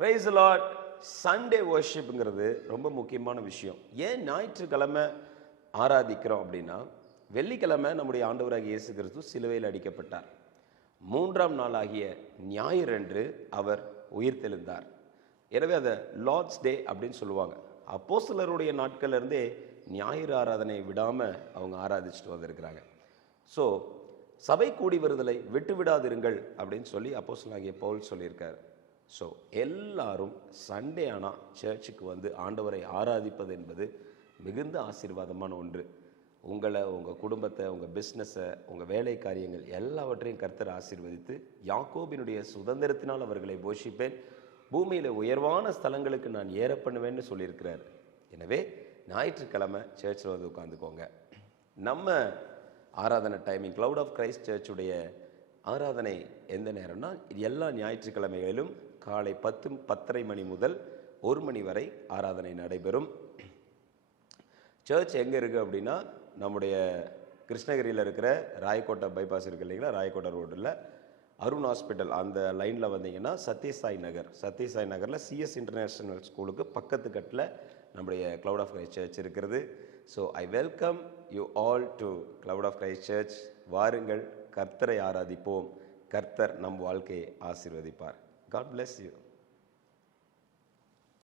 Price Lord. Sunday வர்ஷிப்ங்கிறது ரொம்ப முக்கியமான விஷயம். ஏன் ஞாயிற்றுக்கிழமை ஆராதிக்கிறோம் அப்படின்னா, வெள்ளிக்கிழமை நம்முடைய ஆண்டவராகிய இயேசு கிறிஸ்து சிலுவையில் அடிக்கப்பட்டார். 3ஆம் நாளாகிய ஞாயிறன்று அவர் உயிர்த்தெழுந்தார். எனவே அதை லார்ட்ஸ் டே அப்படின்னு சொல்லுவாங்க. அப்போஸ்தலருடைய நாட்கள்ல இருந்தே ஞாயிறு ஆராதனை விடாம அவங்க ஆராதிச்சுட்டு வந்திருக்கிறாங்க. ஸோ சபை கூடி வருதலை விட்டு விடாதிருங்கள் அப்படின்னு சொல்லி அப்போஸ்தலனாகிய பவுல் சொல்லியிருக்காரு. ஸோ எல்லாரும் சண்டே ஆனால் சர்ச்சுக்கு வந்து ஆண்டவரை ஆராதிப்பது என்பது மிகுந்த ஆசீர்வாதமான ஒன்று. உங்களை, உங்கள் குடும்பத்தை, உங்கள் பிஸ்னஸை, உங்கள் வேலை காரியங்கள் எல்லாவற்றையும் கர்த்தர் ஆசீர்வதித்து, யாக்கோபினுடைய சுதந்திரத்தினால் அவர்களை போஷிப்பேன், பூமியில் உயர்வான ஸ்தலங்களுக்கு நான் ஏற பண்ணுவேன்னு சொல்லியிருக்கிறார். எனவே ஞாயிற்றுக்கிழமை சர்ச்சில் வந்து உட்காந்துக்கோங்க. நம்ம ஆராதனை டைமிங் கிளவுட் ஆஃப் கிரைஸ்ட் சர்ச்சுடைய ஆராதனை எந்த நேரம்னா, எல்லா ஞாயிற்றுக்கிழமைகளிலும் காலை 10:30 மணி முதல் 1 மணி வரை ஆராதனை நடைபெறும். சர்ச் எங்கே இருக்குது அப்படின்னா, நம்முடைய கிருஷ்ணகிரியில் இருக்கிற ராயக்கோட்டை பைபாஸ் இருக்குது இல்லைங்களா, ராயக்கோட்டை ரோட்டில் அருண் ஹாஸ்பிட்டல் அந்த லைனில் வந்தீங்கன்னா சத்யசாய் நகரில் சிஎஸ் இன்டர்நேஷ்னல் ஸ்கூலுக்கு பக்கத்து கட்டில் நம்முடைய கிளவுட் ஆஃப் கிரைஸ்ட் சர்ச் இருக்கிறது. So I welcome you all to Cloud of Christ Church. வாருங்கள், கர்த்தரை ஆராதிப்போம். கர்த்தர் நம் வாழ்க்கையை ஆசீர்வதிப்பார். God bless you.